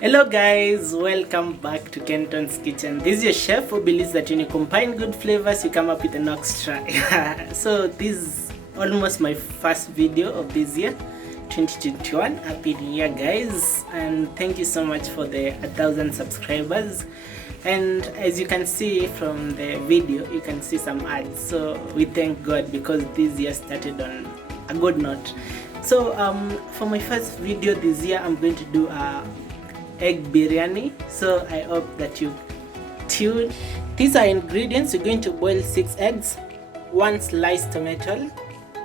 Hello guys, welcome back to Kenton's Kitchen. This is your chef who believes that when you combine good flavors, you come up with an extra. So this is almost my first video of this year, 2021. Happy New Year guys, and thank you so much for the 1,000 subscribers. And as you can see from the video, you can see some ads. So we thank God because this year started on a good note. So for my first video this year, I'm going to do a egg biryani, so I hope that you tune. These are ingredients. You're going to boil 6 eggs, 1 sliced tomato,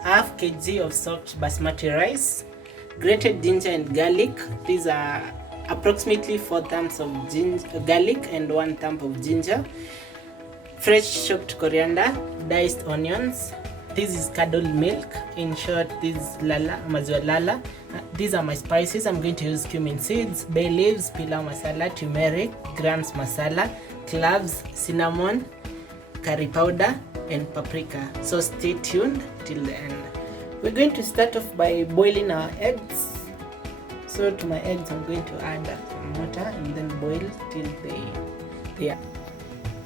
half kg of soaked basmati rice, grated ginger and garlic. These are approximately 4 thumbs of garlic and 1 thumb of ginger, fresh chopped coriander, diced onions. This is curdled milk. In short, this is lala, maziwa lala. These are my spices. I'm going to use cumin seeds, bay leaves, pilau masala, turmeric, grams masala, cloves, cinnamon, curry powder, and paprika. So stay tuned till the end. We're going to start off by boiling our eggs. So to my eggs, I'm going to add some water and then boil till they are.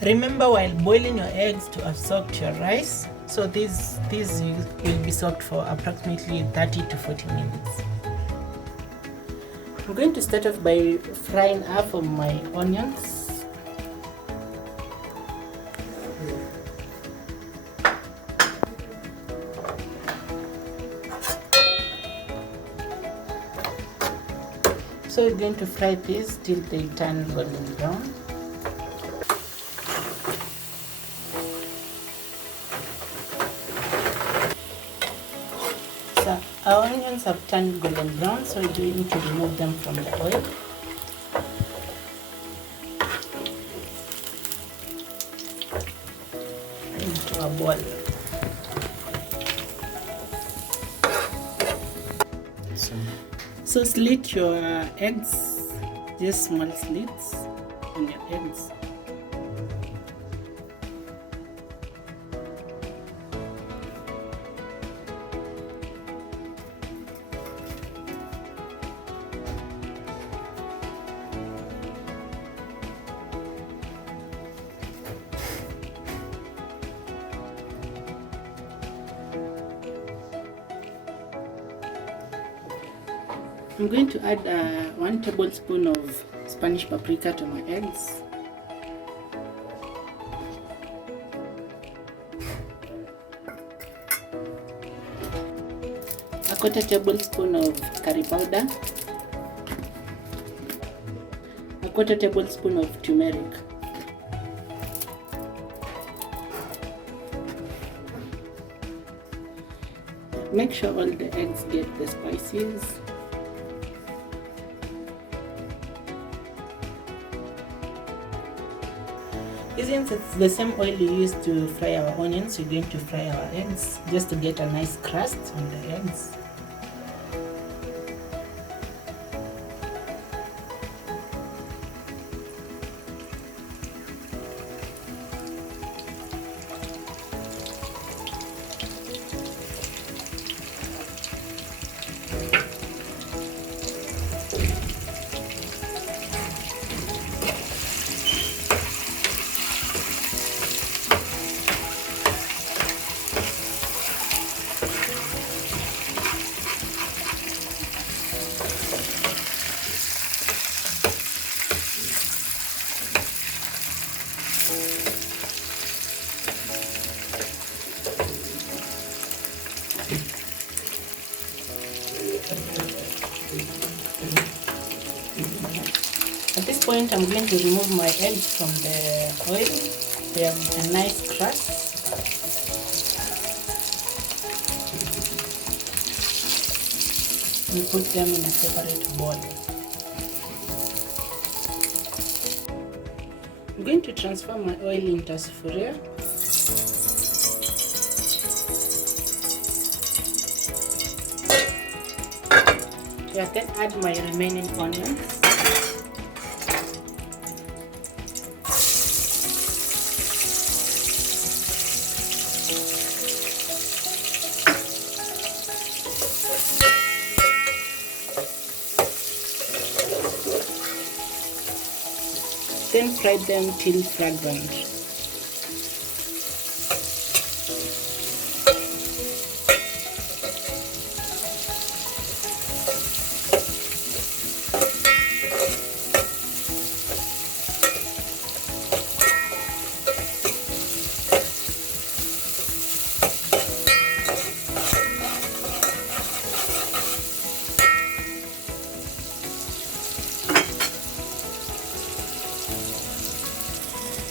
Remember, while boiling your eggs, to have soaked your rice. So these will be soaked for approximately 30 to 40 minutes. I'm going to start off by frying half of my onions. So we're going to fry this till they turn golden brown. So our onions have turned golden brown, so we're going to remove them from the oil. Into a bowl. So slit your eggs, just small slits on your eggs. I'm going to add 1 tablespoon of Spanish paprika to my eggs. A 1/4 tablespoon of curry powder. A 1/4 tablespoon of turmeric. Make sure all the eggs get the spices. Since it's the same oil you use to fry our onions, we're going to fry our eggs just to get a nice crust on the eggs. At this point, I'm going to remove my eggs from the oil. They have a nice crust. And put them in a separate bowl. I'm going to transfer my oil into a sufuria. Then add my remaining onions. then fry them till fragrant.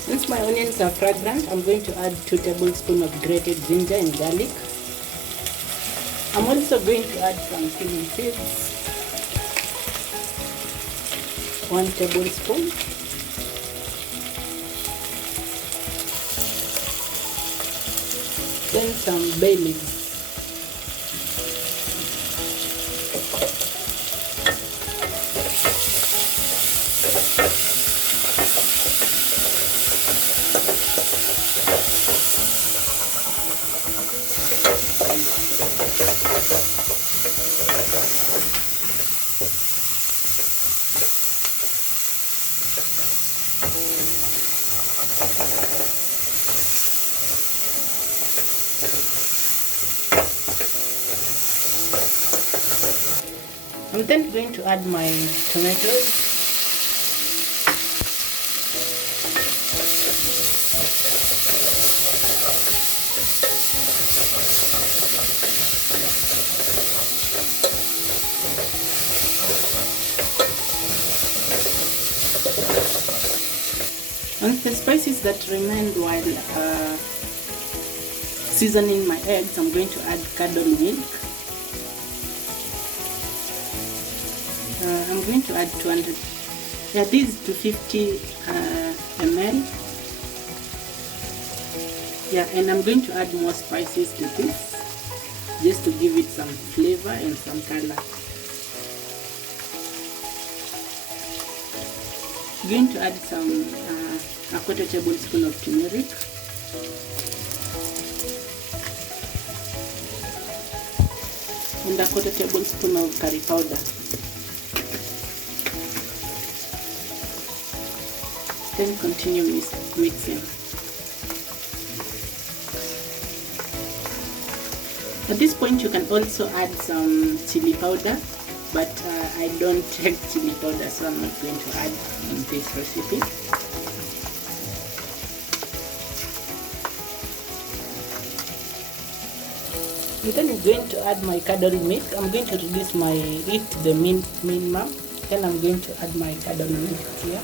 Once my onions are fragrant, I'm going to add 2 tablespoons of grated ginger and garlic. I'm also going to add some cumin seeds, 1 tablespoon. Then some bay leaves. I'm then going to add my tomatoes. And the spices that remain while seasoning my eggs, I'm going to add curdled milk. I'm going to add 200, this is 250 ml. And I'm going to add more spices to this, just to give it some flavor and some color. I'm going to add some a 1/4 tablespoon of turmeric, and a 1/4 tablespoon of curry powder. Then continue mixing. At this point you can also add some chili powder, but I don't take chili powder, so I'm not going to add in this recipe. And then I'm going to add my curdled milk. I'm going to reduce my heat to the minimum. Then I'm going to add my curdled milk here.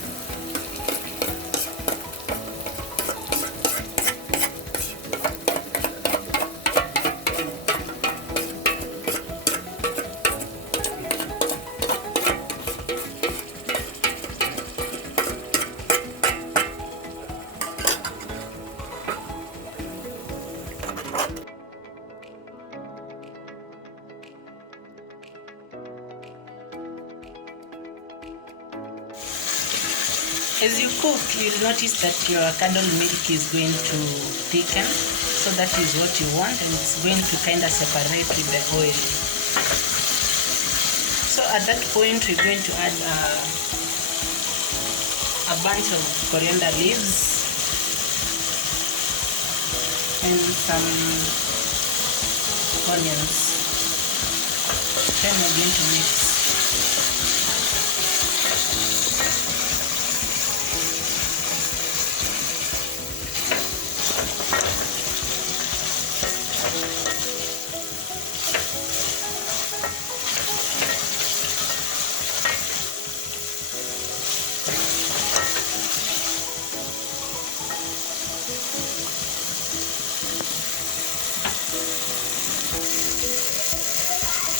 As you cook, you'll notice that your curdled milk is going to thicken, so that is what you want, and it's going to kind of separate with the oil. So at that point, we're going to add a bunch of coriander leaves and some onions. Then we're going to mix.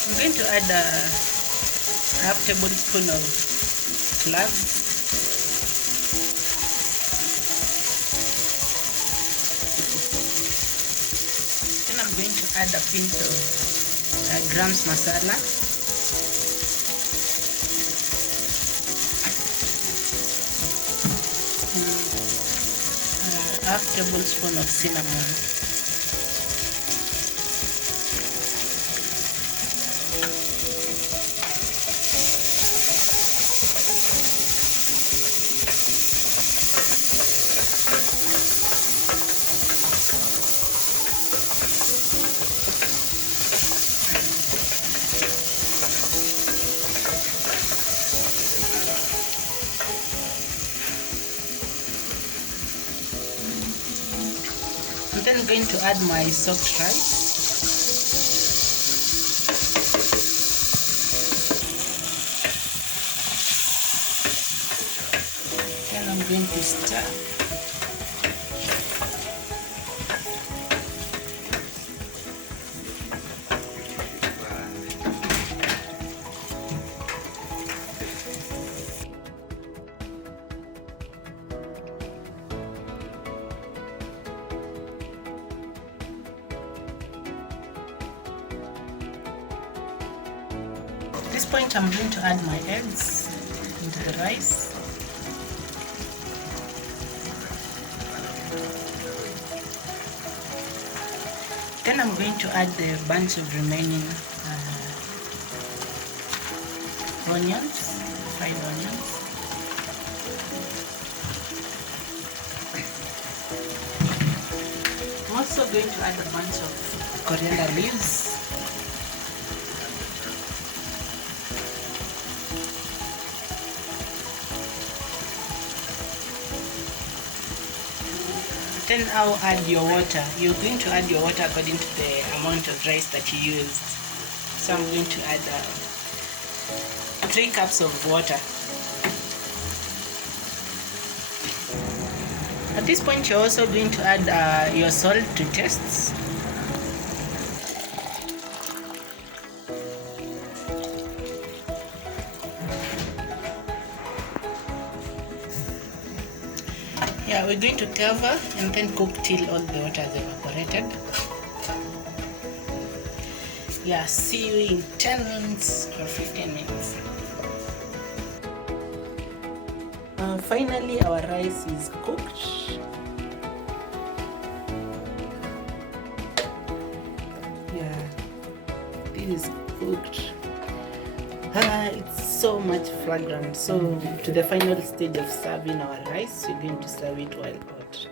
I'm going to add a half tablespoon of cloves, then I'm going to add a pinch of grams masala, half tablespoon of cinnamon. Then I'm going to add my soaked rice. Then I'm going to stir. At this point, I'm going to add my eggs into the rice. Then I'm going to add the bunch of remaining onions, fried onions. I'm also going to add a bunch of coriander leaves. Then I'll add your water. You're going to add your water according to the amount of rice that you used. So I'm going to add 3 cups of water. At this point, you're also going to add your salt to taste. Yeah, we're going to cover and then cook till all the water is evaporated. Yeah, see you in 10 minutes or 15 minutes. Finally, our rice is cooked. Yeah, this is cooked. It's so much fragrant. So to the final stage of serving our rice, you're going to serve it while hot.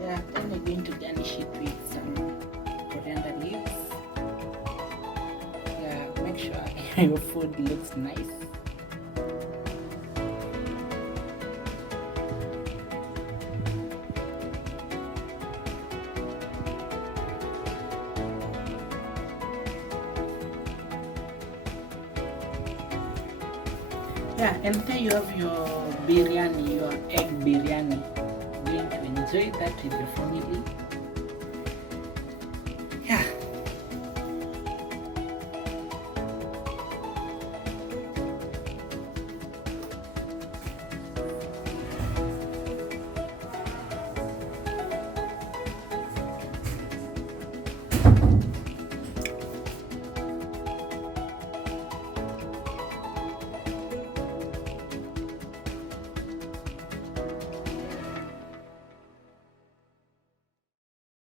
Yeah, then we're going to garnish it with some coriander leaves. Yeah, make sure your food looks nice. Yeah, and then you have your biryani, your egg biryani. You're going to enjoy that with your family.